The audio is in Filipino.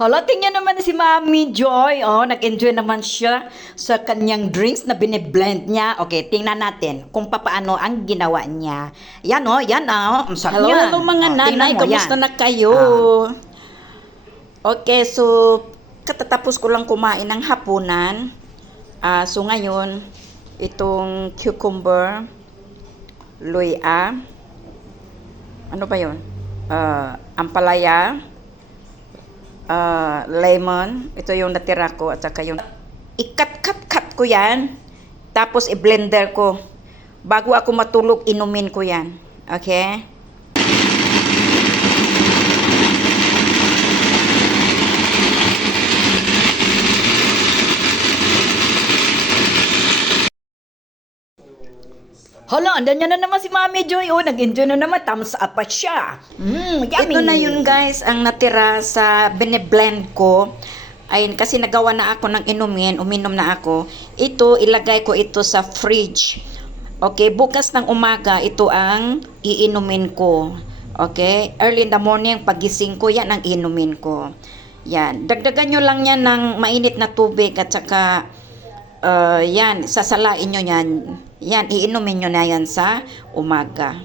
Hala, tingnan naman si Mami Joy. Oh, nag-enjoy naman siya sa kanyang drinks na biniblend niya. Okay, tingnan natin kung paano ang ginawa niya. Yan oh, yan oh. Ang sarap Hello, niyan. hello mga Oh, tingnan nanay, mo, kamusta yan. na kayo? Okay, so katatapos ko lang kumain ng hapunan. So ngayon, itong cucumber, luya, ano ba yun? Ampalaya, lemon, ito yung natira ko at saka yung ikat-kat-kat ko yan, tapos i-blender ko. Bago ako matulog, inumin ko yan. Okay? Hala, andan niya na naman si Mami Joy. Oh, nag-enjoy na naman. Thumbs up pa siya. Yummy. Ito na yun guys, ang natira sa bine-blend ko. Ayun, kasi nagawa na ako ng inumin, uminom na ako. Ito, ilagay ko ito sa fridge. Okay, bukas ng umaga, ito ang iinumin ko. Okay, early in the morning, pagising ko, yan ang inumin ko. Yan, dagdagan nyo lang yan ng mainit na tubig at saka yan, sasalain nyo yan. Yan, iinumin nyo na yan sa umaga.